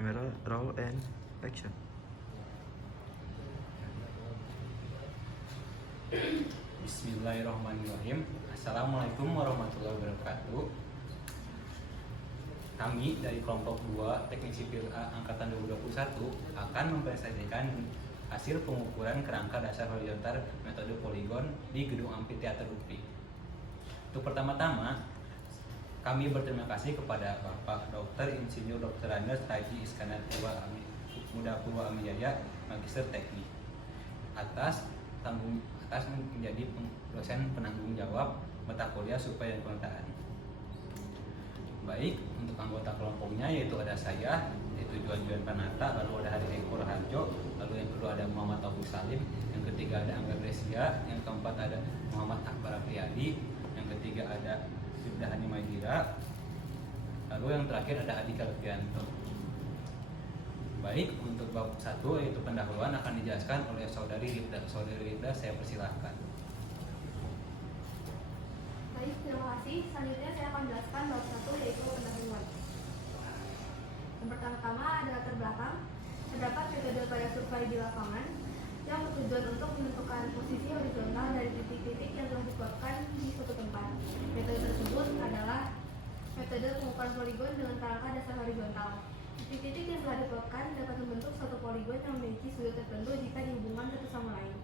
Kamera roll and action. Bismillahirrahmanirrahim. Assalamualaikum warahmatullahi wabarakatuh. Kami dari kelompok 2 Teknik Sipil A Angkatan 2021 akan mempresentasikan hasil pengukuran kerangka dasar horizontal metode poligon di Gedung Amfiteater UPI. Untuk pertama-tama, kami berterima kasih kepada Bapak Dr. Insinyur Dr. Andes Haji Iskandar Muda Purwa Amijaya, Magister Teknik, atas menjadi dosen penanggung jawab mata kuliah Suplai dan Pemetaan. Baik, untuk anggota kelompoknya yaitu ada saya, yaitu Juan Panata, lalu ada Hari Eko Harjo, lalu yang kedua ada Muhammad Abu Salim, yang ketiga ada Angga Gresia, yang keempat ada Muhammad Akbar Apriyadi, yang ketiga ada Sibdahani Maidira, lalu yang terakhir ada Adika Lutfianto. Baik, untuk bab 1 yaitu pendahuluan akan dijelaskan oleh Saudari Rifda. Saudari Rifda, saya persilahkan. Baik, terima kasih. Selanjutnya saya akan menjelaskan bab 1 yaitu pendahuluan. Yang pertama-tama ada latar belakang. Terdapat metode upaya survei di lapangan yang bertujuan untuk menentukan posisi horizontal dari titik-titik yang telah ditetapkan di suatu tempat. Metode tersebut adalah metode pengukuran poligon dengan kerangka dasar horizontal. Titik-titik yang telah ditetapkan dapat membentuk suatu poligon yang memiliki sudut tertentu jika dihubungkan satu sama lain.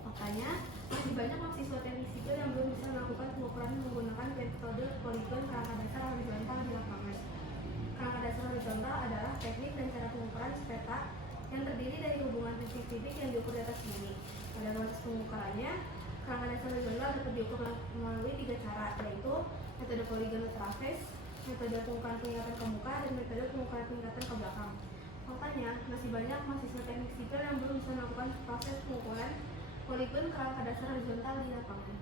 Makanya, masih banyak mahasiswa teknik sipil yang belum bisa melakukan pengukuran menggunakan metode poligon kerangka dasar horizontal di lapangan. Kerangka dasar horizontal adalah teknik dan cara pengukuran peta yang terdiri dari hubungan titik-titik yang diukur di atas ini. Pada proses pengukurannya, kerangka dasar horizontal dapat diukur melalui 3 cara, yaitu metode poligon traverse, metode pengukuran peningkatan ke muka, dan metode pengukuran peningkatan ke belakang. Makanya, masih banyak mahasiswa teknik sipil yang belum bisa melakukan proses pengukuran poligon kerangka dasar horizontal di lapangan.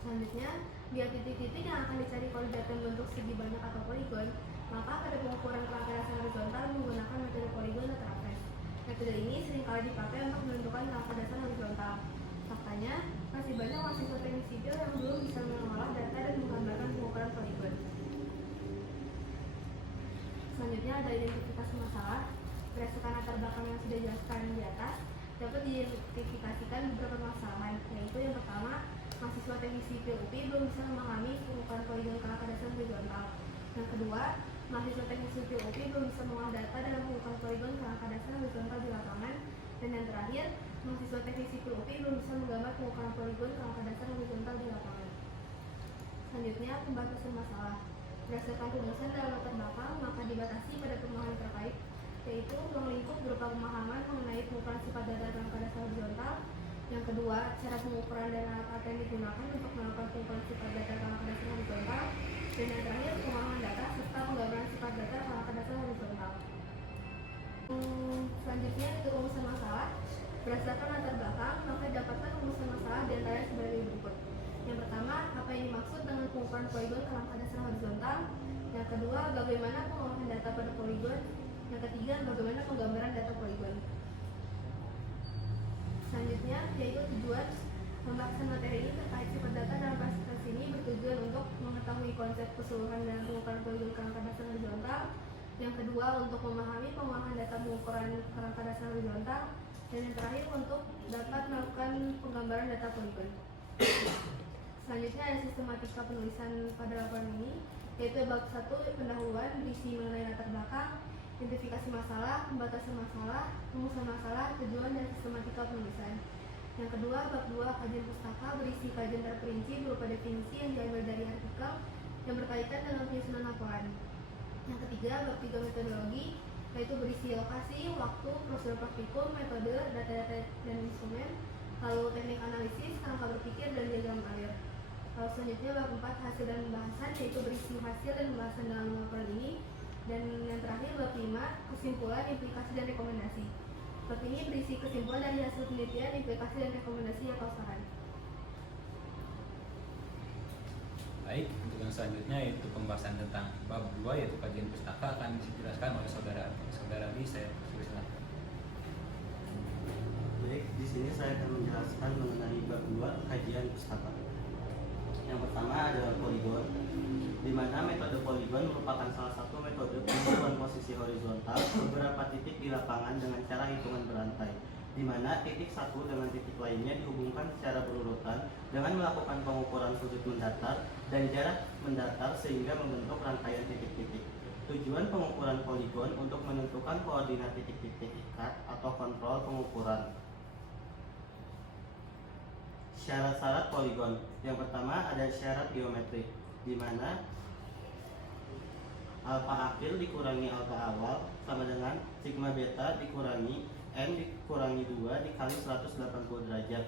Selanjutnya, biar titik-titik yang akan dicari koordinatnya bentuk segi banyak atau poligon, maka pada pengukuran kerangka dasar horizontal menggunakan metode poligon atau traverse. Metode ini seringkali dipakai untuk menentukan kerangka dasar horizontal. Faktanya, masih banyak mahasiswa teknik sipil yang belum bisa mengolah data dan menggambarkan pengukuran poligon. Selanjutnya ada identifikasi masalah. Berdasarkan latar belakang yang sudah dijelaskan di atas, dapat diidentifikasikan beberapa permasalahan, yaitu yang pertama, mahasiswa teknik sipil UPI belum bisa memahami pengukuran poligon kerangka dasar horizontal. Yang kedua, mahasiswa teknik sipil UPI belum bisa mengolah data dalam pengukuran poligon kerangka dasar horizontal di lapangan. Dan yang terakhir, mahasiswa teknik sipil UPI belum bisa menggambar pengukuran poligon kerangka dasar horizontal di lapangan. Selanjutnya, pembatasan masalah. Berdasarkan rumusan dalam latar belakang, maka dibatasi pada pemahaman terkait, yaitu ruang lingkup berupa pemahaman mengenai pengukuran sifat data kerangka dasar horizontal. Yang kedua, cara pengukuran dan alat-alat yang digunakan untuk melakukan pengukuran sifat data kerangka dasar horizontal. Dan yang terakhir, pemahaman data serta penggambaran sifat data kerangka dasar horizontal. Selanjutnya itu rumusan masalah. Berdasarkan latar belakang, maka dapatkan rumusan masalah di antaranya sebagai berikut. Yang pertama, apa yang dimaksud dengan pengukuran poligon kerangka dasar horizontal? Yang kedua, bagaimana pengolahan data pada poligon? Yang ketiga, bagaimana penggambaran data poligon? Selanjutnya, yaitu tujuan. Pembahasan materi ini terkait sifat data dalam presentasi ini bertujuan untuk mengetahui konsep keseluruhan dalam pengukuran poligon kerangka dasar horizontal. Yang kedua, untuk memahami pengolahan data pengukuran kerangka dasar horizontal. Dan yang terakhir, untuk dapat melakukan penggambaran data poligon. Selanjutnya ada sistematika penulisan pada laporan ini, yaitu bab 1 pendahuluan berisi mengenai latar belakang, identifikasi masalah, pembatasan masalah, rumusan masalah, tujuan, dan sistematika penulisan. Yang kedua, bab 2 kajian pustaka berisi kajian terperinci berupa definisi yang diambil dari artikel yang berkaitan dengan penyusunan laporan. Yang ketiga, bab 3 metodologi, yaitu berisi lokasi, waktu, prosedur praktikum, metode, data-data dan instrumen, lalu teknik analisis, kerangka berpikir, dan diagram alir. Lalu selanjutnya bab 4 hasil dan pembahasan, yaitu berisi hasil dan pembahasan dalam laporan ini. Dan yang terakhir bab 5 kesimpulan, implikasi, dan rekomendasi. Bab ini berisi kesimpulan dari hasil penelitian, implikasi, dan rekomendasi atau saran. Baik, untuk yang selanjutnya yaitu pembahasan tentang bab 2 yaitu kajian pustaka akan dijelaskan oleh saudara Ali. Saya persilakan. Baik, di sini saya akan menjelaskan mengenai bab 2 kajian pustaka. Yang pertama adalah poligon, di mana metode poligon merupakan salah satu metode penentuan posisi proyeksi horizontal beberapa titik di lapangan dengan cara hitungan berantai, di mana titik satu dengan titik lainnya dihubungkan secara berurutan dengan melakukan pengukuran sudut mendatar dan jarak mendatar sehingga membentuk rangkaian titik-titik. Tujuan pengukuran poligon untuk menentukan koordinat titik-titik ikat atau kontrol pengukuran. Syarat-syarat poligon. Yang pertama ada syarat geometrik, di mana alfa akhir dikurangi alfa awal sama dengan sigma beta dikurangi n dikurangi 2 dikali 180 derajat.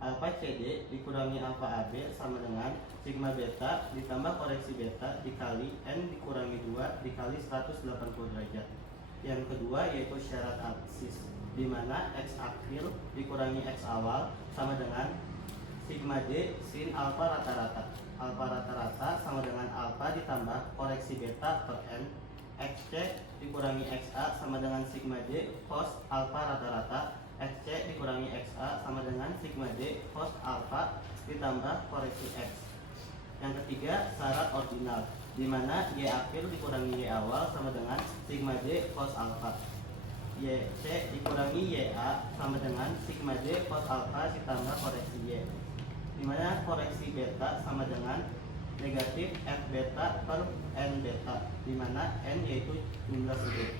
Alfa CD dikurangi alfa AB sama dengan sigma beta ditambah koreksi beta dikali n dikurangi 2 dikali 180 derajat. Yang kedua yaitu syarat absis, di mana x akhir dikurangi x awal sama dengan sigma d sin alfa rata-rata. Alfa rata-rata sama dengan alfa ditambah koreksi beta per n. xc dikurangi xa sama dengan sigma d cos alfa rata-rata. xc dikurangi xa sama dengan sigma d cos alfa ditambah koreksi x. Yang ketiga syarat ordinal, di mana y akhir dikurangi y awal sama dengan sigma d cos alfa. yc dikurangi ya sama dengan sigma d cos alfa ditambah koreksi y, di mana koreksi beta sama dengan negatif f beta per n beta, di mana n yaitu jumlah sudut.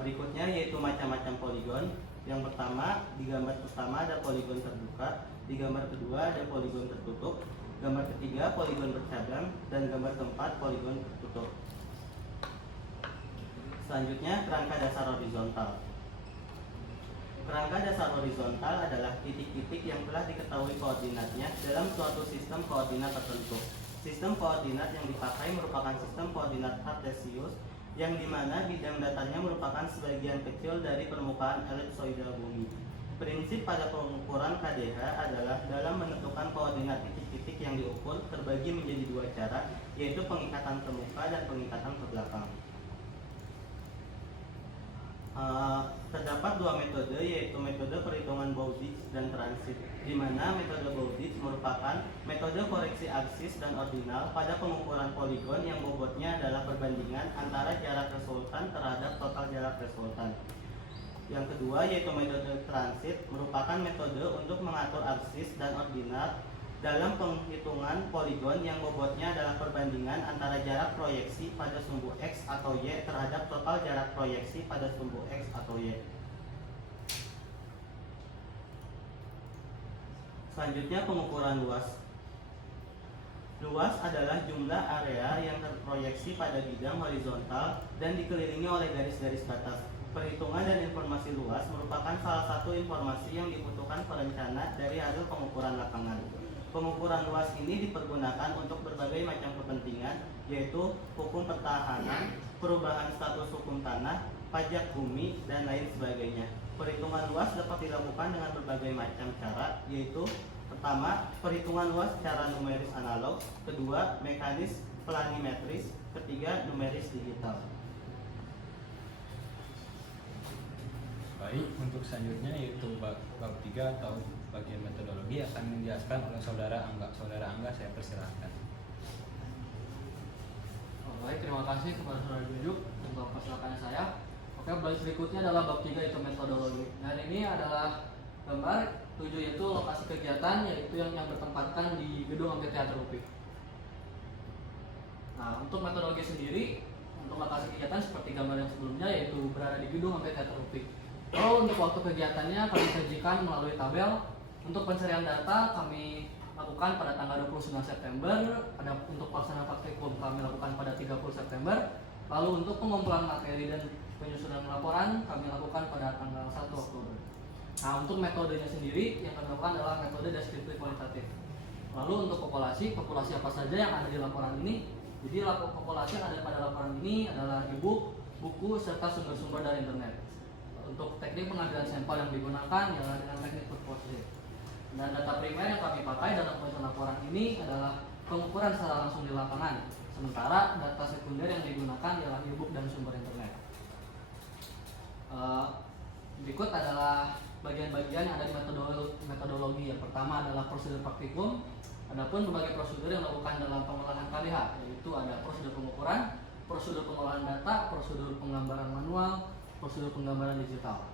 Berikutnya yaitu macam-macam poligon. Yang pertama, di gambar pertama ada poligon terbuka, di gambar kedua ada poligon tertutup, gambar ketiga poligon bercabang, dan gambar keempat poligon tertutup. Selanjutnya kerangka dasar horizontal. Kerangka dasar horizontal adalah titik-titik yang telah diketahui koordinatnya dalam suatu sistem koordinat tertentu. Sistem koordinat yang dipakai merupakan sistem koordinat kartesius yang dimana bidang datarnya merupakan sebagian kecil dari permukaan elipsoidal bumi. Prinsip pada pengukuran KDH adalah dalam menentukan koordinat titik-titik yang diukur terbagi menjadi dua cara, yaitu pengikatan ke muka dan pengikatan ke belakang. Terdapat dua metode, yaitu metode perhitungan Bowditch dan transit, di mana metode Bowditch merupakan metode koreksi aksis dan ordinal pada pengukuran poligon yang bobotnya adalah perbandingan antara jarak resultan terhadap total jarak resultan. Yang kedua yaitu metode transit, merupakan metode untuk mengatur aksis dan ordinal dalam penghitungan poligon yang bobotnya adalah perbandingan antara jarak proyeksi pada sumbu X atau Y terhadap total jarak proyeksi pada sumbu X atau Y. Selanjutnya pengukuran luas. Luas adalah jumlah area yang terproyeksi pada bidang horizontal dan dikelilingi oleh garis-garis batas. Perhitungan dan informasi luas merupakan salah satu informasi yang dibutuhkan perencana dari hasil pengukuran lapangan. Pengukuran luas ini dipergunakan untuk berbagai macam kepentingan, yaitu hukum pertahanan, perubahan status hukum tanah, pajak bumi, dan lain sebagainya. Perhitungan luas dapat dilakukan dengan berbagai macam cara, yaitu pertama, perhitungan luas secara numeris analog, kedua, mekanis planimetris, ketiga, numeris digital. Baik, untuk selanjutnya yaitu bab 3 atau bagian metodologi akan dijelaskan oleh saudara Angga. Saudara Angga, saya persilahkan. Baik, terima kasih kepada saudara Jujuk untuk persilakannya saya. Oke, baik, berikutnya adalah bab 3 yaitu metodologi. Dan ini adalah gambar 7 yaitu lokasi kegiatan, yaitu yang bertempatkan di gedung Amphitheater UPI. Nah, untuk metodologi sendiri, untuk lokasi kegiatan seperti gambar yang sebelumnya yaitu berada di gedung Amphitheater UPI. Kalau untuk waktu kegiatannya kami sajikan melalui tabel. Untuk pencarian data kami lakukan pada tanggal 29 September, untuk pelaksanaan praktikum kami lakukan pada 30 September, lalu untuk pengumpulan materi dan penyusunan laporan kami lakukan pada tanggal 1 Oktober. Nah, untuk metodenya sendiri yang kami lakukan adalah metode deskriptif kualitatif. Lalu untuk populasi apa saja yang ada di laporan ini? Jadi populasi yang ada pada laporan ini adalah e-book, buku, serta sumber-sumber dari internet. Untuk teknik pengambilan sampel yang digunakan adalah dengan teknik food processing. Dan data primer yang kami pakai dalam penyusunan laporan ini adalah pengukuran secara langsung di lapangan. Sementara data sekunder yang digunakan adalah e-book dan sumber internet. Berikut adalah bagian-bagian yang ada di metodologi. Yang pertama adalah prosedur praktikum. Adapun berbagai prosedur yang dilakukan dalam pengolahan KDH, yaitu ada prosedur pengukuran, prosedur pengolahan data, prosedur penggambaran manual, prosedur penggambaran digital.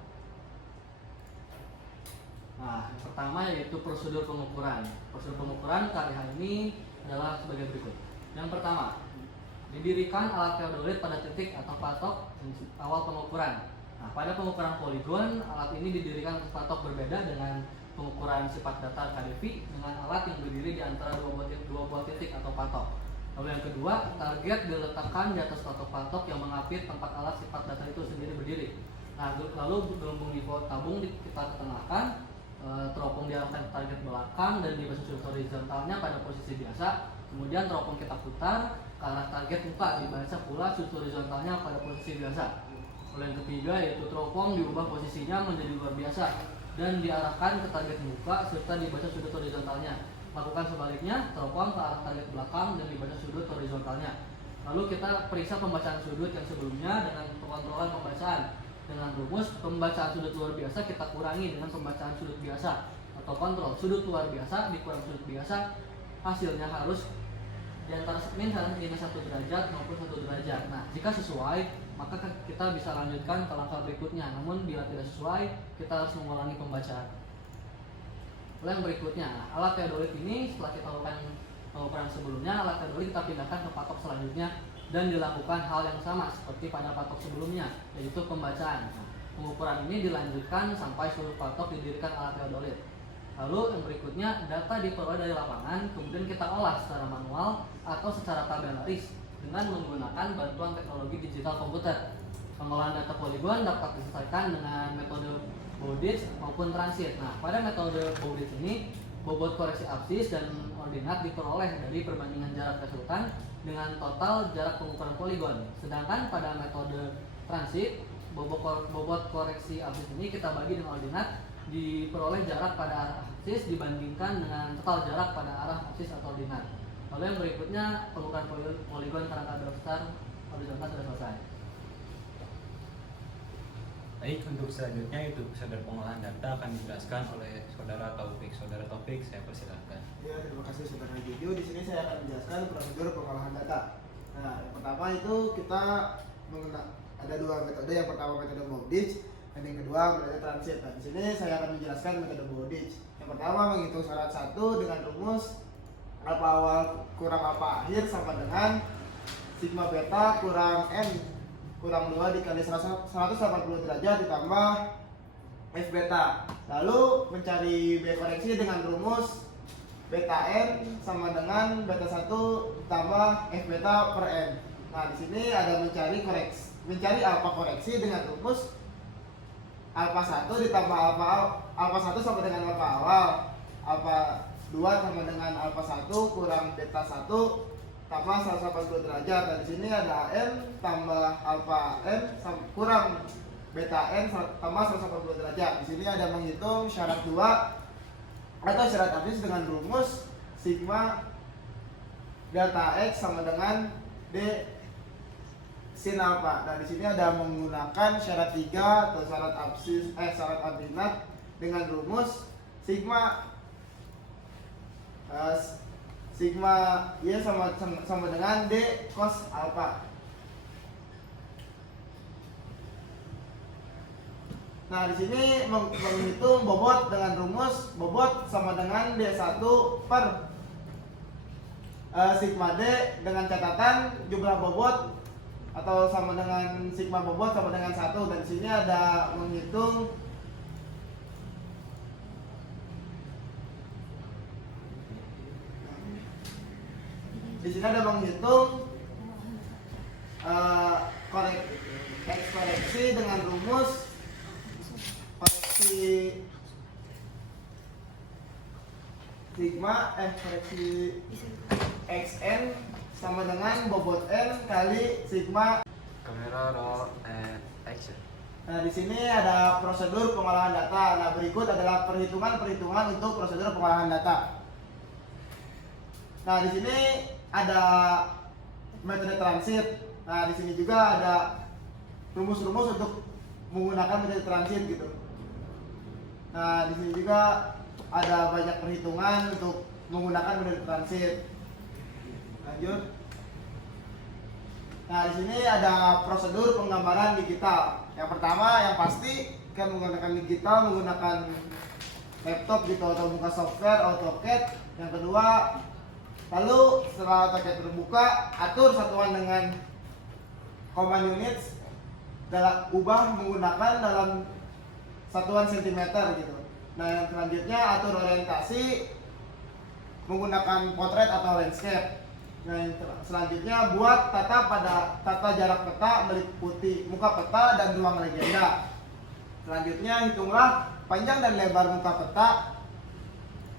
Nah, yang pertama yaitu prosedur pengukuran. Prosedur pengukuran KDH ini adalah sebagai berikut. Yang pertama, didirikan alat teodolit pada titik atau patok awal pengukuran. Nah, pada pengukuran poligon, alat ini didirikan untuk patok berbeda dengan pengukuran sifat data KDV dengan alat yang berdiri di antara dua buah titik atau patok. Lalu yang kedua, target diletakkan di atas patok-patok yang mengapit tempat alat sifat data itu sendiri berdiri. Nah, lalu gelembung pivot tabung kita ketengahkan, teropong diarahkan ke target belakang dan di basis sudut horizontalnya pada posisi biasa. Kemudian teropong kita putar ke arah target muka, dibaca pula sudut horizontalnya pada posisi biasa. Lalu yang ketiga yaitu teropong diubah posisinya menjadi luar biasa dan diarahkan ke target muka serta dibaca sudut horizontalnya. Lakukan sebaliknya, teropong ke arah target belakang dan dibaca sudut horizontalnya. Lalu kita periksa pembacaan sudut yang sebelumnya dengan pengontrolan pembacaan. Dengan rumus pembacaan sudut luar biasa kita kurangi dengan pembacaan sudut biasa atau kontrol sudut luar biasa dikurang sudut biasa, hasilnya harus di antara min 1 derajat maupun 1 derajat. Nah, jika sesuai maka kita bisa lanjutkan ke langkah berikutnya. Namun bila tidak sesuai kita harus mengulangi pembacaan. Lalu yang berikutnya, alat teodolit ini setelah kita lakukan pengukuran sebelumnya, alat teodolit kita pindahkan ke patok selanjutnya dan dilakukan hal yang sama seperti pada patok sebelumnya, yaitu pembacaan. Nah, pengukuran ini dilanjutkan sampai seluruh patok didirikan alat teodolit. Lalu yang berikutnya, data diperoleh dari lapangan, kemudian kita olah secara manual atau secara tabelaris dengan menggunakan bantuan teknologi digital komputer. Pengolahan data poligon dapat diselesaikan dengan metode Bowditch maupun transit. Nah, pada metode Bowditch ini, bobot koreksi absis dan ordinat diperoleh dari perbandingan jarak resultan dengan total jarak pengukuran poligon. Sedangkan pada metode transit, bobot koreksi absis ini kita bagi dengan ordinat diperoleh jarak pada arah absis dibandingkan dengan total jarak pada arah absis atau ordinat. Lalu yang berikutnya, pengukuran poligon kerangka besar horizontal sudah selesai. Baik, untuk selanjutnya itu prosedur pengolahan data akan dijelaskan oleh Saudara Taufik. Saudara Taufik, saya persilakan. Ya, terima kasih Saudara Juju. Di sini saya akan menjelaskan prosedur pengolahan data. Nah, yang pertama itu kita ada dua metode. Yang pertama metode Bowditch dan yang kedua metode transit. Nah, di sini saya akan menjelaskan metode Bowditch. Yang pertama menghitung syarat 1 dengan rumus alfa awal kurang alfa akhir sama dengan sigma beta kurang n kurang 2 dikali 180 derajat ditambah f beta. Lalu mencari b koreksi dengan rumus beta n sama dengan beta 1 tambah f beta per n. Nah, di sini ada mencari alfa koreksi dengan rumus alfa 1 ditambah alfa 1 sama dengan alfa awal, alfa 2 sama dengan alfa 1 kurang beta 1 tambah 180 derajat. Dan di sini ada n tambah alfa n kurang beta n tambah 180 derajat. Di sini ada menghitung syarat 2 atau syarat absis dengan rumus sigma delta x sama dengan d sin alfa. Dan di sini ada menggunakan syarat 3 atau syarat absis syarat ordinat dengan rumus sigma y sama dengan d cos alfa. Nah, di sini menghitung bobot dengan rumus bobot sama dengan d1 per sigma d dengan catatan jumlah bobot atau sama dengan sigma bobot sama dengan 1. Dan di sini ada menghitung koreksi dengan rumus koreksi xn sama dengan bobot n kali sigma. Kamera roll and action. Nah, di sini ada prosedur pengolahan data. Nah, berikut adalah perhitungan untuk prosedur pengolahan data. Nah, di sini ada metode transit. Nah, di sini juga ada rumus-rumus untuk menggunakan metode transit gitu. Nah, di sini juga ada banyak perhitungan untuk menggunakan metode transit. Lanjut. Nah, di sini ada prosedur penggambaran digital. Yang pertama, yang pasti kan menggunakan digital, menggunakan laptop gitu atau buka software AutoCAD. Yang kedua, lalu setelah AutoCAD terbuka, atur satuan dengan command units, ubah menggunakan dalam satuan cm gitu. Nah, yang selanjutnya atur orientasi menggunakan portrait atau landscape. Nah, yang selanjutnya buat tata jarak peta meliputi muka peta dan ruang legenda. Selanjutnya hitunglah panjang dan lebar muka peta.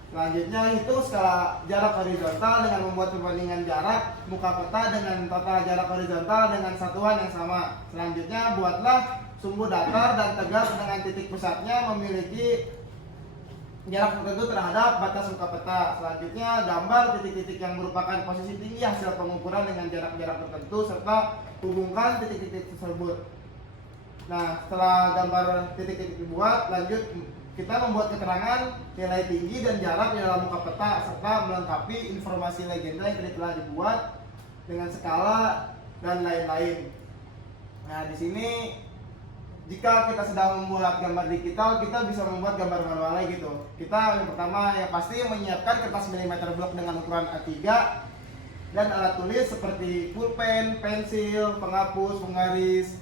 Selanjutnya hitung skala jarak horizontal dengan membuat perbandingan jarak muka peta dengan tata jarak horizontal dengan satuan yang sama. Selanjutnya buatlah sumbu datar dan tegak dengan titik pusatnya memiliki jarak tertentu terhadap batas muka peta. Selanjutnya gambar titik-titik yang merupakan posisi tinggi hasil pengukuran dengan jarak-jarak tertentu serta hubungkan titik-titik tersebut. Nah, setelah gambar titik-titik dibuat, lanjut kita membuat keterangan nilai tinggi dan jarak di dalam muka peta serta melengkapi informasi legenda yang telah dibuat dengan skala dan lain-lain. Nah, di sini jika kita sedang membuat gambar digital, kita bisa membuat gambar manual gitu. Kita yang pertama yang pasti menyiapkan kertas milimeter blok dengan ukuran A3 dan alat tulis seperti pulpen, pensil, penghapus, penggaris,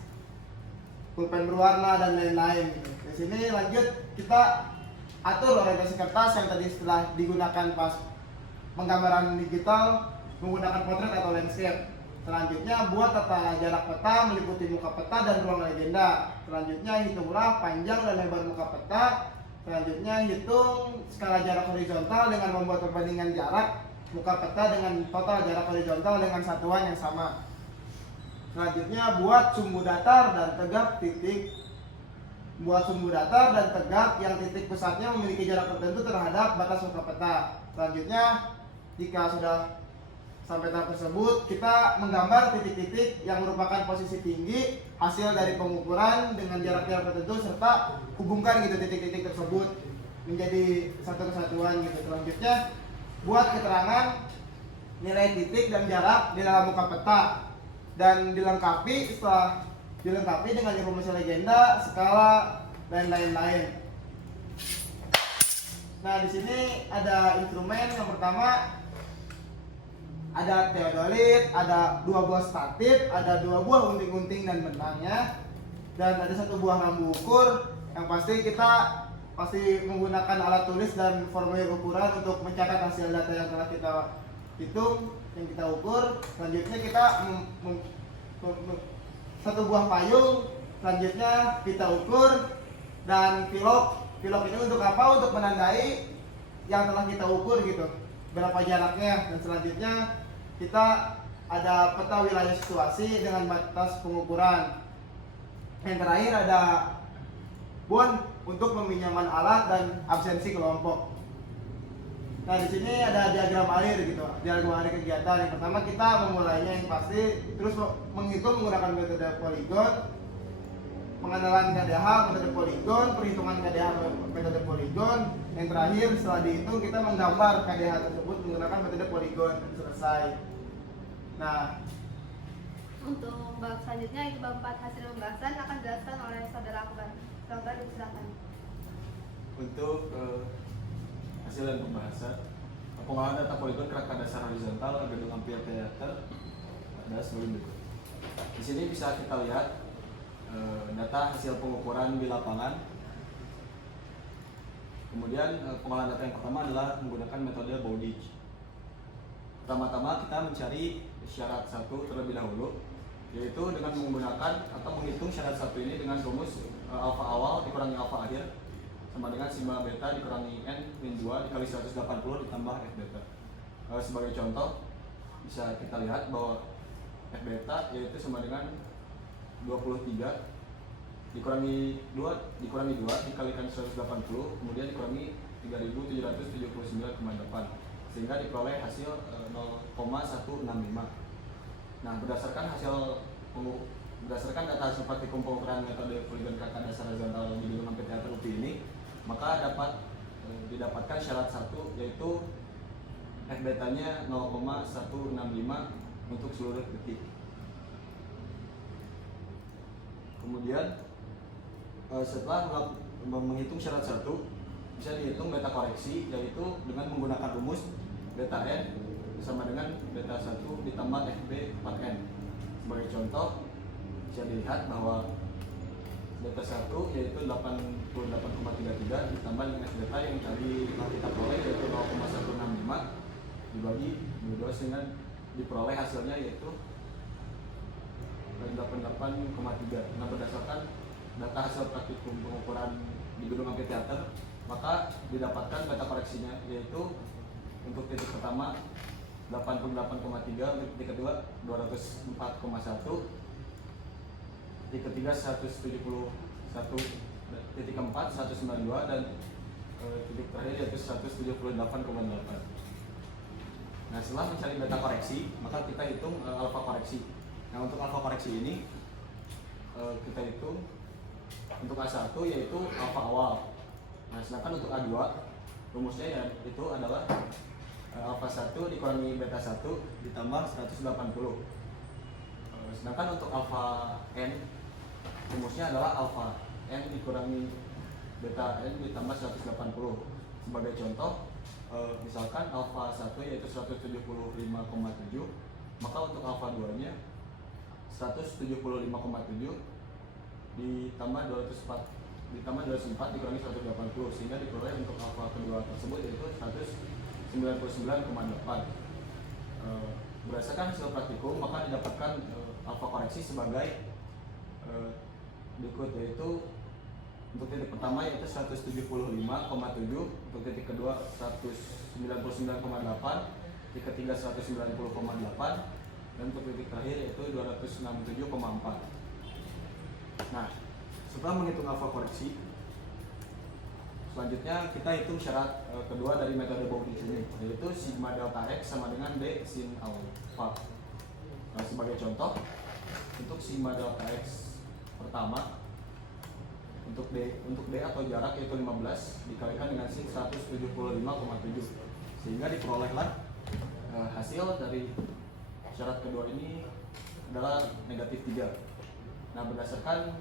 pulpen berwarna dan lain-lain gitu. Di sini lanjut kita atur orientasi kertas yang tadi setelah digunakan pas penggambaran digital menggunakan portrait atau landscape. Selanjutnya buat tata jarak peta meliputi muka peta dan ruang legenda. Selanjutnya hitunglah panjang dan lebar muka peta. Selanjutnya hitung skala jarak horizontal dengan membuat perbandingan jarak muka peta dengan total jarak horizontal dengan satuan yang sama. Selanjutnya buat sumbu datar dan tegak titik. Buat sumbu datar dan tegak yang titik pusatnya memiliki jarak tertentu terhadap batas muka peta. Selanjutnya jika sudah sampai tahap tersebut, kita menggambar titik-titik yang merupakan posisi tinggi hasil dari pengukuran dengan jarak-jarak tertentu serta hubungkan gitu titik-titik tersebut menjadi satu kesatuan gitu. Selanjutnya buat keterangan nilai titik dan jarak di dalam muka peta dan dilengkapi dengan informasi legenda, skala dan lain-lain. Nah, di sini ada instrumen. Yang pertama ada teodolit, ada 2 buah statif, ada 2 buah gunting-gunting dan benangnya, dan ada 1 buah rambu ukur. Yang pasti kita menggunakan alat tulis dan formulir ukuran untuk mencatat hasil data yang telah kita hitung, yang kita ukur. Selanjutnya kita 1 buah payung, selanjutnya kita ukur, dan pilok. Pilok ini untuk apa? Untuk menandai yang telah kita ukur gitu, berapa jaraknya. Dan selanjutnya kita ada peta wilayah situasi dengan batas pengukuran. Yang terakhir ada bon untuk peminjaman alat dan absensi kelompok. Nah, di sini ada diagram alir gitu, diagram alir kegiatan. Yang pertama kita memulainya yang pasti, terus menghitung menggunakan metode poligon, pengenalan KDH metode poligon, perhitungan KDH metode poligon. Yang terakhir setelah dihitung kita menggambar KDH tersebut menggunakan metode poligon dan selesai. Nah, Untuk bab selanjutnya itu bab 4 hasil pembahasan akan dijelaskan oleh saudara Akbar. Saudara dipersilakan. Untuk hasil dan pembahasan pengolahan data poligon kerangka dasar horizontal gedung Amphitheater teater ada sebagai berikut. Di sini bisa kita lihat data hasil pengukuran di lapangan. Kemudian pengolahan data yang pertama adalah menggunakan metode Bowditch. Pertama-tama kita mencari syarat 1 terlebih dahulu, yaitu dengan menggunakan atau menghitung syarat 1 ini dengan rumus alfa awal dikurangi alfa akhir sama dengan sigma beta dikurangi n min 2 dikali 180 ditambah f beta. Sebagai contoh bisa kita lihat bahwa f beta yaitu sama dengan 23 dikurangi 2 dikalikan 180 kemudian dikurangi 3779,8 sehingga diperoleh hasil 0,165. Nah, berdasarkan data hasil praktikum pengukuran metode poligon kerangka dasar horizontal di gedung Amphitheater UPI ini, maka dapat didapatkan syarat 1 yaitu f betanya 0,165 untuk seluruh detik. Kemudian setelah menghitung syarat 1, bisa dihitung beta koreksi, yaitu dengan menggunakan rumus beta n sama dengan beta 1 ditambah FB 4n. Sebagai contoh, bisa dilihat bahwa beta 1 yaitu 88,33 ditambah dengan S beta yang tadi kita peroleh yaitu 0,165 dibagi 12 dengan diperoleh hasilnya yaitu 88,3. Nah, berdasarkan data hasil praktikum pengukuran di gedung amfiteater, maka didapatkan beta koreksinya yaitu untuk titik pertama 88,3, untuk titik kedua 204,1, titik ketiga 171, titik keempat 192, dan titik terakhir yaitu 178,8. Nah, setelah mencari beta koreksi, maka kita hitung alfa koreksi. Nah, untuk alfa koreksi ini kita hitung untuk A1 yaitu alfa awal. Nah, sedangkan untuk A2 rumusnya ya itu adalah alfa 1 dikurangi beta 1 ditambah 180. Sedangkan untuk alfa n rumusnya adalah alfa n dikurangi beta n ditambah 180. Sebagai contoh, misalkan alfa 1 yaitu 175,7, maka untuk alfa 2 nya 175,7 ditambah 204 dikurangi 180, sehingga diperoleh untuk alfa kedua tersebut yaitu 199,8. Berdasarkan hasil praktikum, maka didapatkan alfa koreksi sebagai berikut, yaitu untuk titik pertama yaitu 175,7, untuk titik kedua 199,8, titik ketiga 190,8, dan untuk titik terakhir yaitu 267,4. Nah, setelah menghitung alfa koreksi, selanjutnya kita hitung syarat kedua dari metode Bowditch ini, yaitu sigma delta x sama dengan d sin alfa. Nah, sebagai contoh, untuk sigma delta x pertama, untuk d atau jarak yaitu 15 dikalikan dengan sin 175,7, sehingga diperolehlah hasil dari syarat kedua ini adalah negatif 3. Nah, berdasarkan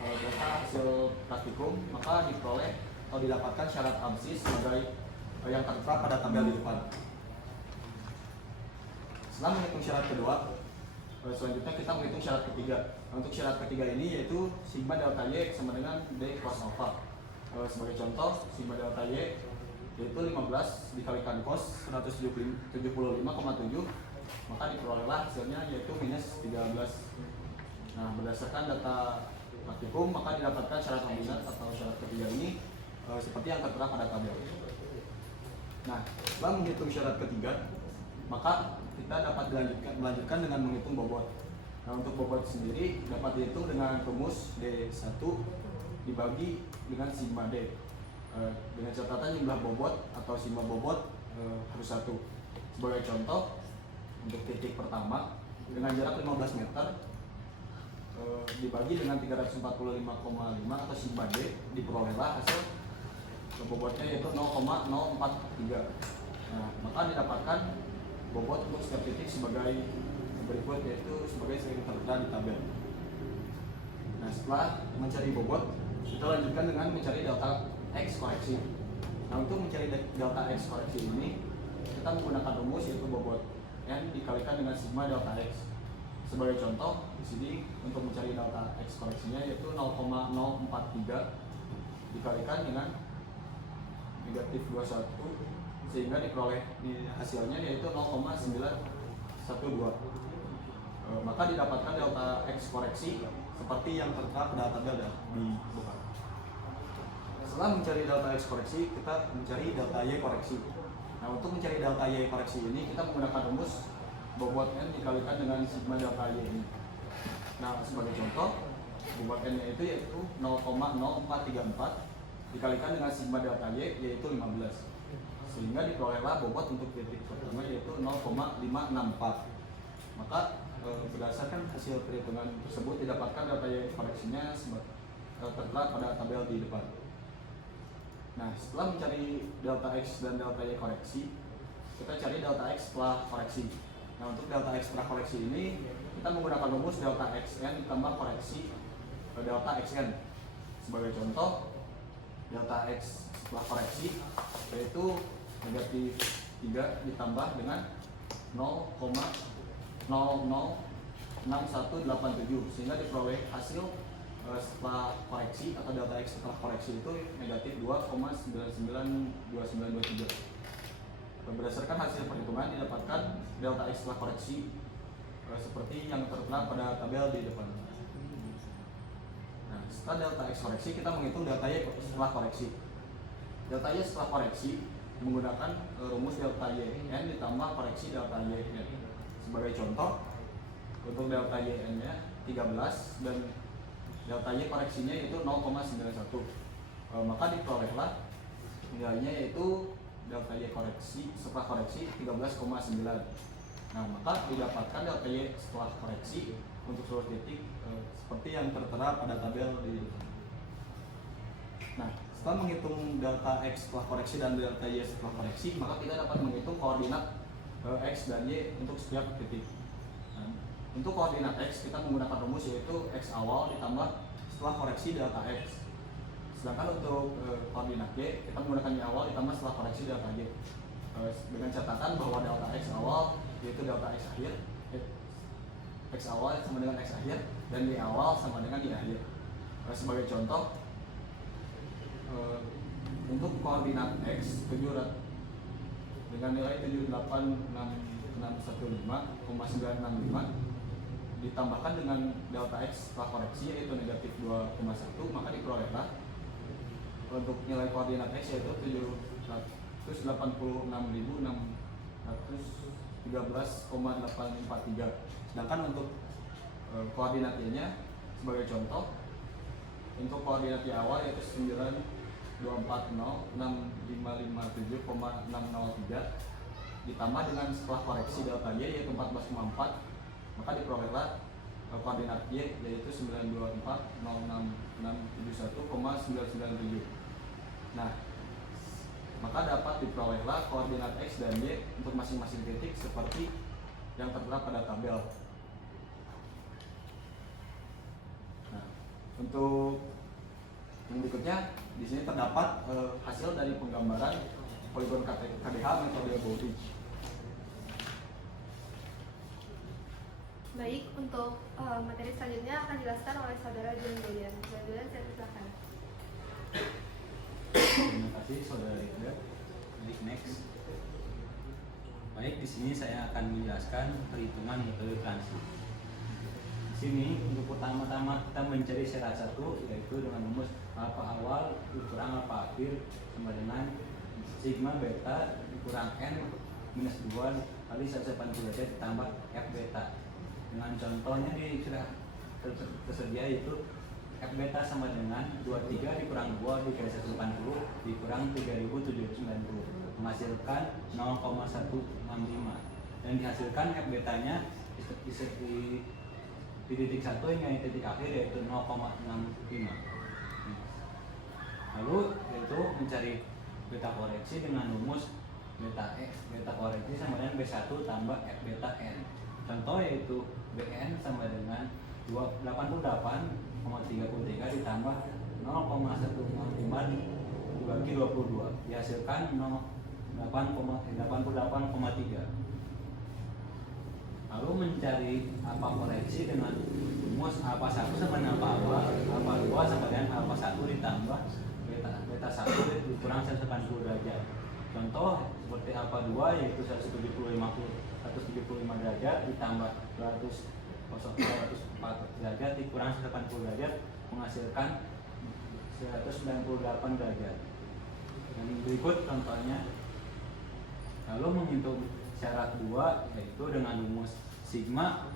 data hasil praktikum, maka diperoleh atau didapatkan syarat absis sebagai yang tertera pada tabel di depan. Setelah menghitung syarat kedua, selanjutnya kita menghitung syarat ketiga. Nah, untuk syarat ketiga ini yaitu sigma delta y sama dengan d cos alpha. Sebagai contoh, sigma delta y yaitu 15 dikalikan cos 175,7, maka diperolehlah hasilnya yaitu minus 13. Nah, berdasarkan data praktikum, maka didapatkan syarat kombinat atau syarat ketiga ini seperti yang tertera pada tabel. Nah, setelah menghitung syarat ketiga, maka kita dapat melanjutkan dengan menghitung bobot. Nah, untuk bobot sendiri dapat dihitung dengan rumus D1 dibagi dengan sigma D, dengan catatan jumlah bobot atau sigma bobot harus 1. Sebagai contoh, untuk titik pertama dengan jarak 15 meter dibagi dengan 345,5 atau sigma D, diperolehlah hasil bobotnya yaitu 0,043. Nah, maka didapatkan bobot untuk setiap titik sebagai berikut, yaitu sebagai yang tertera di tabel. Nah, setelah mencari bobot, kita lanjutkan dengan mencari delta x koreksi. Nah, untuk mencari delta x koreksi ini, kita menggunakan rumus yaitu bobot n dikalikan dengan sigma delta x. Sebagai contoh, di sini untuk mencari delta x koreksinya yaitu 0,043 dikalikan dengan negatif 21, sehingga diperoleh hasilnya yaitu 0,912. Maka didapatkan delta x koreksi seperti yang tertera pada tabel di depan. Setelah mencari delta x koreksi, kita mencari delta y koreksi. Nah, untuk mencari delta y koreksi ini kita menggunakan rumus bobot n dikalikan dengan sigma delta y ini. Nah, sebagai contoh, bobot n itu yaitu 0,0434 dikalikan dengan sigma delta y yaitu 15, sehingga diperolehlah bobot untuk titik pertama yaitu 0,564. Maka berdasarkan hasil perhitungan tersebut didapatkan delta y koreksinya tertera pada tabel di depan. Nah, setelah mencari delta x dan delta y koreksi, kita cari delta x setelah koreksi. Nah, untuk delta x setelah koreksi ini kita menggunakan rumus delta xn ditambah koreksi delta x kan. Sebagai contoh, delta x setelah koreksi yaitu negatif 3 ditambah dengan 0,006187 sehingga diperoleh hasil setelah koreksi atau delta x setelah koreksi itu negatif 2,992923. Berdasarkan hasil perhitungan didapatkan delta x setelah koreksi seperti yang tertera pada tabel di depan. Nah, setelah delta x koreksi kita menghitung delta y setelah koreksi. Delta y setelah koreksi menggunakan rumus delta y n ditambah koreksi delta y n. Sebagai contoh, untuk delta y n nya 13 dan delta y koreksinya itu 0,91. Maka diperolehlah nilainya yaitu delta y koreksi setelah koreksi 13,9. Nah, maka didapatkan delta y setelah koreksi untuk seluruh titik seperti yang tertera pada tabel di depan. Nah, setelah menghitung delta x setelah koreksi dan delta y setelah koreksi, maka kita dapat menghitung koordinat x dan y untuk setiap titik. Nah, untuk koordinat x kita menggunakan rumus yaitu x awal ditambah setelah koreksi delta x. Sedangkan untuk koordinat y kita menggunakan y awal ditambah setelah koreksi delta y. Dengan catatan bahwa delta x awal yaitu delta x akhir, x awal sama dengan x akhir dan y awal sama dengan y akhir. Sebagai contoh, untuk koordinat x 7 dengan nilai 78615,965 ditambahkan dengan delta x setelah koreksi yaitu negatif 2,1, maka diperolehlah untuk nilai koordinat x yaitu 786.613,843. Sedangkan untuk koordinat y nya sebagai contoh, untuk koordinat y awal yaitu 9240657,603 ditambah dengan setelah koreksi delta y yaitu 14,4, maka diperolehlah koordinat y yaitu 9240667,997. Nah, maka dapat diperolehlah koordinat x dan y untuk masing-masing titik seperti yang tertera pada tabel. Nah, untuk yang berikutnya di sini terdapat hasil dari penggambaran poligon KDH metode Bowditch. Baik, untuk materi selanjutnya akan dijelaskan oleh saudara John Julian. John Julian, saya silakan. Terima kasih saudara Ridha. Baik, next. Baik, di sini saya akan menjelaskan perhitungan metode transit. Di sini untuk pertama-tama kita mencari syarat satu yaitu dengan rumus alfa awal dikurang alfa akhir sama dengan sigma beta dikurang n minus 2 kali 180 derajat ditambah f beta. Dengan contohnya sudah tersedia yaitu f beta sama dengan 23 dikurang 2 dikali 180 dikurang 3790 menghasilkan 0,165 dan dihasilkan f betanya di titik 1 hingga titik akhir yaitu 0,65. Lalu yaitu mencari beta koreksi dengan rumus beta koreksi sama dengan B1 tambah f beta n. Contoh yaitu Bn sama dengan 88,33 ditambah 0,105 dibagi 22 dihasilkan 88,3. Lalu mencari alfa koreksi dengan rumus alfa 1 sama dengan alfa awal, alfa 2 sama dengan alfa 1 ditambah beta 1 dikurang 180 derajat. Contoh seperti alfa 2 yaitu 175 derajat ditambah 204 derajat dikurang 180 derajat menghasilkan 198 derajat. Dan berikut contohnya. Lalu menghitung syarat 2 yaitu dengan rumus sigma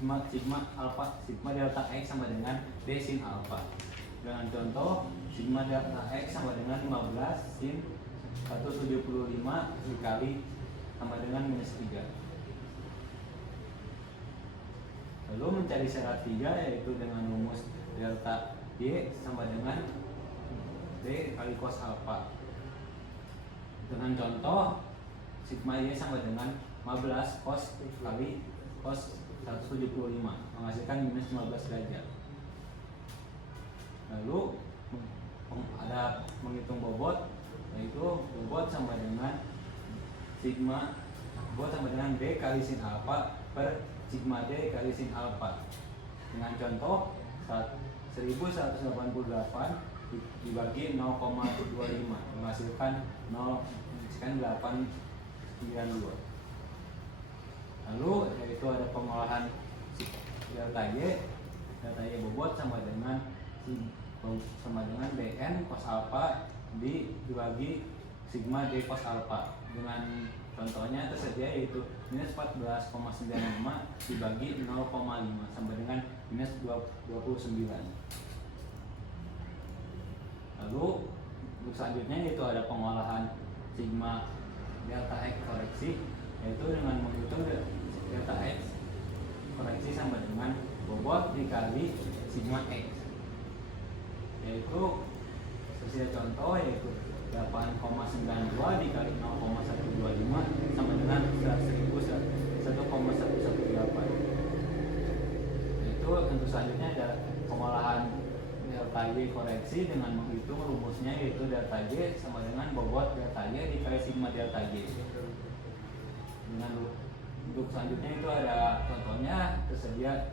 delta x sama dengan b sin alpha. Dengan contoh sigma delta x sama dengan 15 sin 175 dikali sama dengan minus 3. Lalu mencari syarat 3 yaitu dengan rumus delta y sama dengan b kali cos alpha. Dengan contoh sigma y sama dengan 15 cos kali cos 175 menghasilkan minus 15 derajat. Lalu ada menghitung bobot, yaitu bobot sama dengan sigma bobot sama dengan B kali sin alfa per sigma D kali sin alfa. Dengan contoh 1188 dibagi 0,25 menghasilkan 892. Lalu yaitu ada pengolahan delta Y bobot sama dengan Bn cos alpha dibagi sigma D cos alpha. Dengan contohnya tersedia yaitu minus 14,95 dibagi 0,5 sama dengan minus 29. Lalu untuk selanjutnya yaitu ada pengolahan sigma delta X koreksi, yaitu dengan menghitung delta X koreksi sama dengan bobot dikali sigma X, yaitu sesuai contoh yaitu 8,92 dikali 0,125 sama dengan 101,118. Itu untuk selanjutnya ada pengolahan delta Y koreksi dengan menghitung rumusnya yaitu delta Y sama dengan bobot delta Y dikali sigma delta Y. Dengan untuk selanjutnya itu ada contohnya tersedia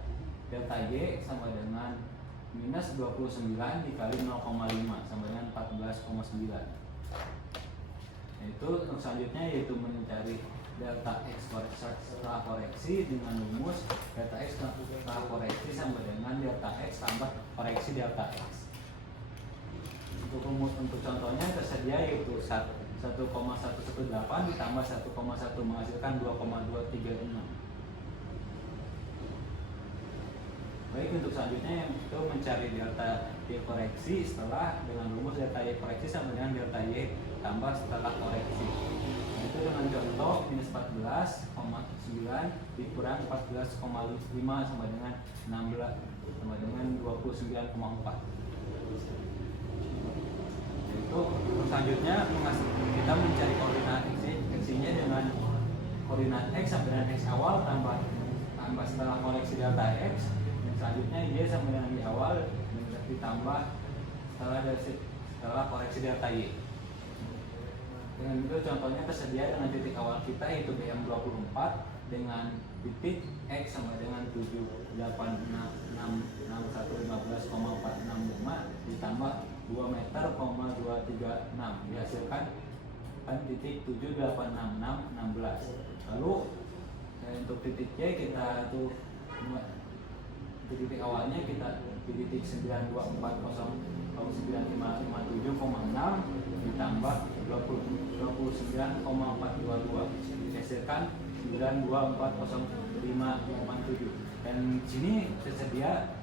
delta Y sama dengan minus 29 dikali 0,5 sama dengan 14,9. Itu untuk selanjutnya yaitu mencari delta X setelah koreksi dengan rumus delta X setelah koreksi sama dengan delta X tambah koreksi delta X. Untuk rumus untuk contohnya tersedia yaitu 1,118 ditambah 1,1 menghasilkan 2,236. Baik, untuk selanjutnya itu mencari delta Y koreksi setelah dengan rumus delta Y koreksi sama dengan delta Y tambah setelah koreksi. Itu dengan contoh minus 14,9 dikurang 14,5 sama dengan 16 sama dengan 29,4. Itu selanjutnya kita mencari koordinat x-nya dengan koordinat x sama dengan x awal tambah setelah koreksi delta x. Selanjutnya Y sama dengan Y awal ditambah setelah koreksi delta Y. Dengan itu contohnya tersedia dengan titik awal kita yaitu BM24 dengan titik X sama dengan 7866115,465 ditambah 2 meter, 236 dihasilkan titik 786616. Lalu untuk titik Y kita tuh titik awalnya kita di titik 9240957,6 ditambah 29,422 dihasilkan 9240587. Dan sini tersedia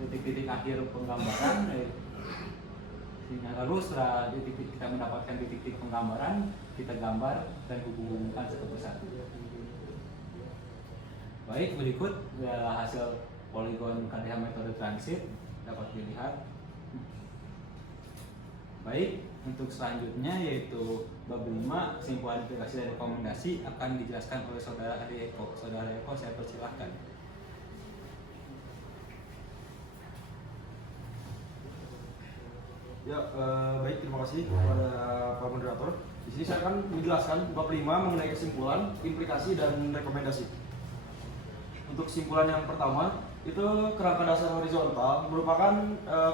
titik-titik akhir penggambaran. Lalu setelah titik kita mendapatkan titik-titik penggambaran, kita gambar dan hubungkan satu persatu. Baik, berikut adalah hasil poligon KDH metode transit dapat dilihat. Baik, untuk selanjutnya yaitu bab 5 kesimpulan aplikasi dan rekomendasi akan dijelaskan oleh saudara Adi Eko. Saudara Eko, saya persilahkan. Ya, baik, terima kasih kepada Pak Moderator. Di sini saya akan menjelaskan bab 5 mengenai kesimpulan, implikasi, dan rekomendasi. Untuk kesimpulan yang pertama, itu kerangka dasar horizontal merupakan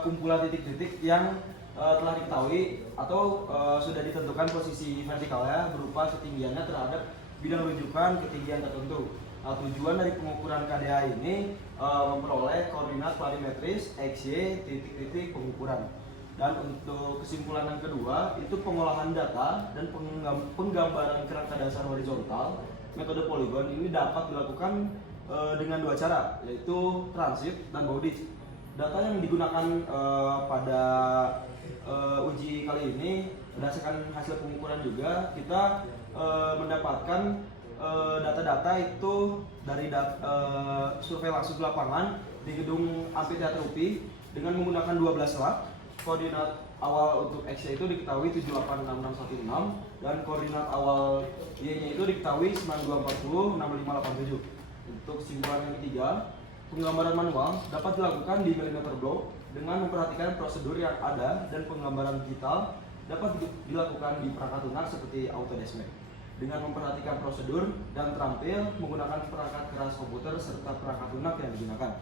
kumpulan titik-titik yang telah diketahui atau sudah ditentukan posisi vertikalnya berupa ketinggiannya terhadap bidang rujukan ketinggian tertentu. Nah, tujuan dari pengukuran KDH ini memperoleh koordinat planimetris XY titik-titik pengukuran. Dan untuk kesimpulan yang kedua, itu pengolahan data dan penggambaran kerangka dasar horizontal metode poligon ini dapat dilakukan dengan dua cara, yaitu transit dan bowditch. Data yang digunakan pada uji kali ini berdasarkan hasil pengukuran juga, kita mendapatkan data-data itu dari survei langsung di lapangan di gedung Amphitheater UPI dengan menggunakan 12 lap. Koordinat awal untuk X-nya itu diketahui 786616 dan koordinat awal Y-nya itu diketahui 92406587. Untuk kesimpulan yang ketiga, Penggambaran manual dapat dilakukan di millimeter block dengan memperhatikan prosedur yang ada, dan penggambaran digital dapat dilakukan di perangkat lunak seperti Autodesk Max dengan memperhatikan prosedur dan terampil menggunakan perangkat keras komputer serta perangkat lunak yang digunakan.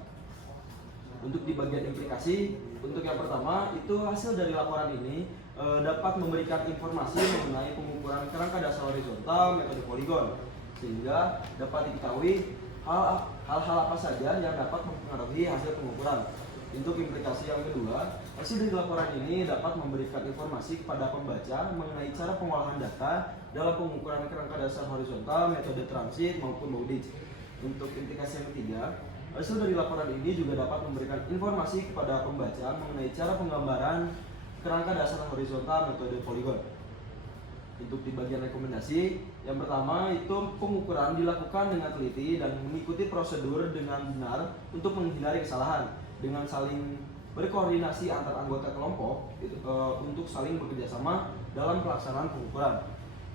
Untuk di bagian implikasi, untuk yang pertama itu hasil dari laporan ini dapat memberikan informasi mengenai pengukuran kerangka dasar horizontal metode poligon, sehingga dapat diketahui hal-hal apa saja yang dapat mempengaruhi hasil pengukuran. Untuk implikasi yang kedua, hasil dari laporan ini dapat memberikan informasi kepada pembaca mengenai cara pengolahan data dalam pengukuran kerangka dasar horizontal, metode transit maupun Bowditch. Untuk implikasi yang ketiga, hasil dari laporan ini juga dapat memberikan informasi kepada pembaca mengenai cara penggambaran kerangka dasar horizontal metode poligon. Untuk di bagian rekomendasi, yang pertama itu pengukuran dilakukan dengan teliti dan mengikuti prosedur dengan benar untuk menghindari kesalahan, dengan saling berkoordinasi antar anggota kelompok untuk saling bekerjasama dalam pelaksanaan pengukuran.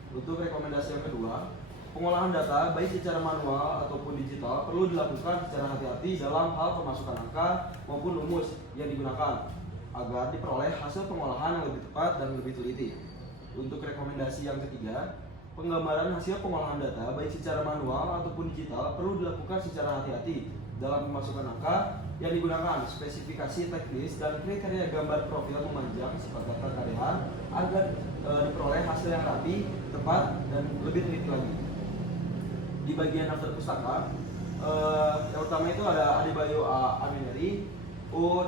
Untuk rekomendasi yang kedua, pengolahan data baik secara manual ataupun digital perlu dilakukan secara hati-hati dalam hal pemasukan angka maupun rumus yang digunakan agar diperoleh hasil pengolahan yang lebih tepat dan lebih teliti. Untuk rekomendasi yang ketiga, penggambaran hasil pengolahan data baik secara manual ataupun digital perlu dilakukan secara hati-hati dalam pemasukan angka yang digunakan, spesifikasi teknis dan kriteria gambar profil memanjang sifat data karyawan agar diperoleh hasil yang rapi, tepat, dan lebih teliti lagi. Di bagian daftar pustaka, yang pertama itu ada Adebayo A. Amineri, U.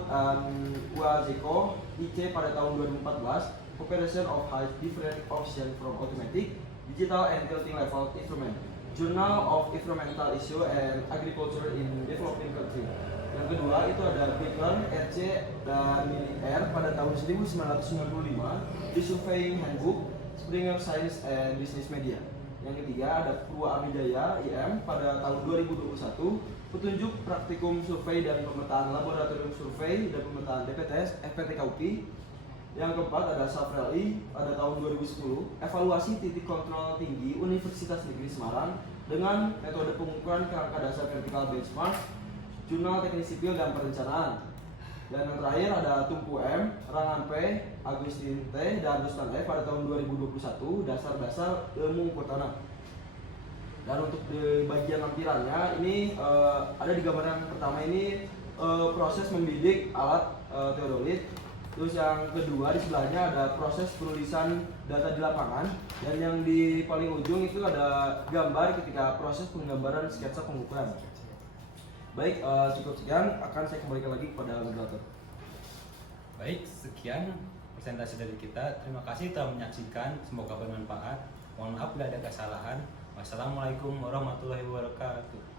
Uazeko, IC pada tahun 2014, Comparison of High Different Options from Automatic, Digital and Tilting Level Instrument, Journal of Environmental Issue and Agriculture in Developing Country. Yang kedua itu ada Baker, RC, dan Mini R pada tahun 1995 di Surveying Handbook, Springer Science and Business Media. Yang ketiga ada Purwa Amijaya IM pada tahun 2021, petunjuk praktikum survei dan pemetaan laboratorium survei dan pemetaan DPTS FPTK UPI. Yang keempat ada Safrali pada tahun 2010, evaluasi titik kontrol tinggi Universitas Negeri Semarang dengan metode pengukuran kerangka dasar vertikal benchmark, Jurnal Teknik Sipil dan Perencanaan. Dan yang terakhir ada Tumpu M, Rangan P, Agustin T, dan Rustan F pada tahun 2021, dasar-dasar ilmu ukur tanah. Dan untuk di bagian lampirannya ini ada di gambaran yang pertama ini proses membidik alat teodolit. Terus yang kedua di sebelahnya ada proses penulisan data di lapangan, dan yang di paling ujung itu ada gambar ketika proses penggambaran sketsa pengukuran. Baik, cukup sekian, akan saya kembalikan lagi kepada moderator. Baik, sekian presentasi dari kita. Terima kasih telah menyaksikan, semoga bermanfaat. Mohon maaf bila ada kesalahan. Wassalamualaikum warahmatullahi wabarakatuh.